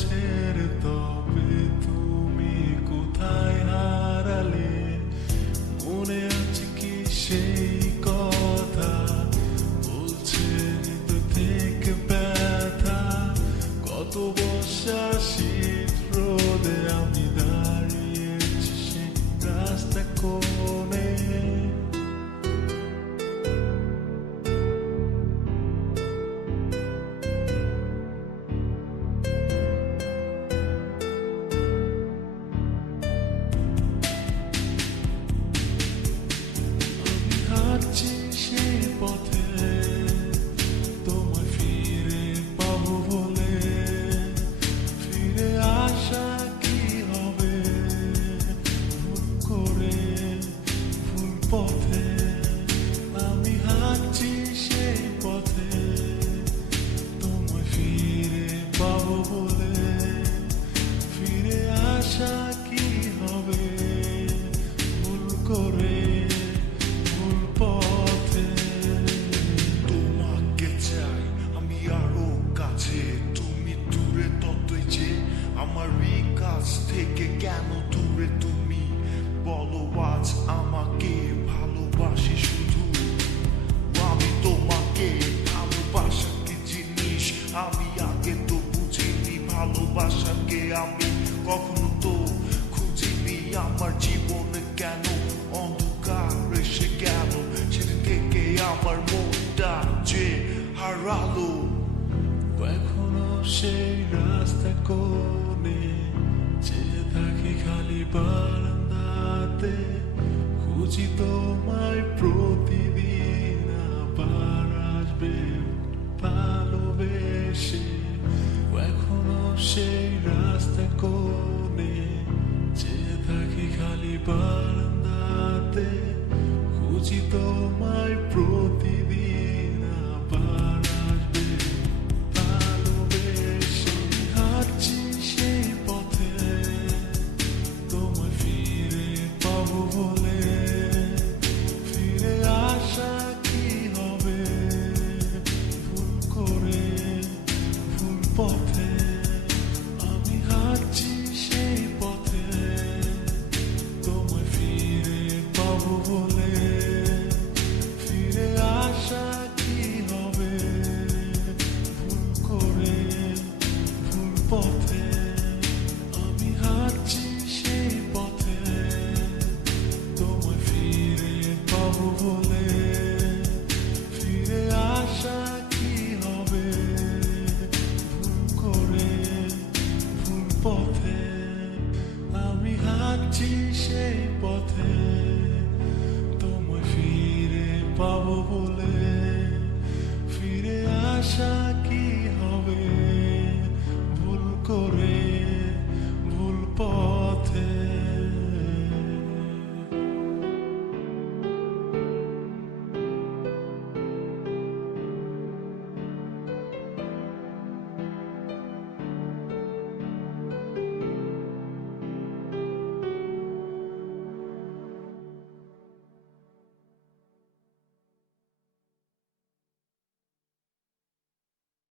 ছেড়ে, তবে তুমি কোথায় হারালে? মনে আছে কি সেই কথা? বলছে হৃদয় থেকে ব্যথা। কত বর্ষা শীত রোদে আমি দাঁড়িয়েছি সেই রাস্তা কোণে। হাঁটছি সেই পথে তোমায় ফিরে পাবো বলে। ফিরে আসা কি হবে ভুল করে, ভুল পথে? আমি হাঁটছি সেই পথে তোমায় ফিরে পাবো বলে। ফিরে আসা কি হবে ভুল করে, তোমাকে চাই আমি আরো কাছে, তুমি দূরে ততই যে আমার এই কাছ থেকে কেন দূরে তুমি? বলো আজ আমাকে ভালোবাসি শুধু আমি। তোমাকে ভালোবাসা কি জিনিস আমি আগে তো বুঝিনি। ভালোবাসাকে আমি কখনো তো খুঁজিনি। আমার জীবনে কেন অন্ধকার এসে গেল? সেদিন থেকে আমার মনটা যে হারালো। এখনো সেই রাস্তা কোণে চেয়ে থাকি খালি বারান্দাতে। খুঁজি তোমায় প্রতিদিন, আবার আসবে ভালোবেসে। এখনো সেই রাস্তা কোণে চেয়ে থাকি খালি বারান্দাতে। খুঁজি তোমায় প্রতিদিন, আবার আসবে ভালোবেসে। হাঁটছি সেই পথে তোমায় ফিরে পাবো বলে। ফিরে আসা কি হবে ভুল করে, ভুল পথে? আমি হাঁটছি সেই পথে তোমায় ফিরে পাবো বলে। ফিরে আসা কি হবে ভুল করে, ভুল পথে? আমি হাঁটছি সেই পথে তোমায় ফিরে পাবো বলে। ফিরে আসা কি হবে ভুল করে, ভুল পথে? আমি হাঁটছি সেই পথে তোমায় ফিরে পাবো বলে। ফিরে আসা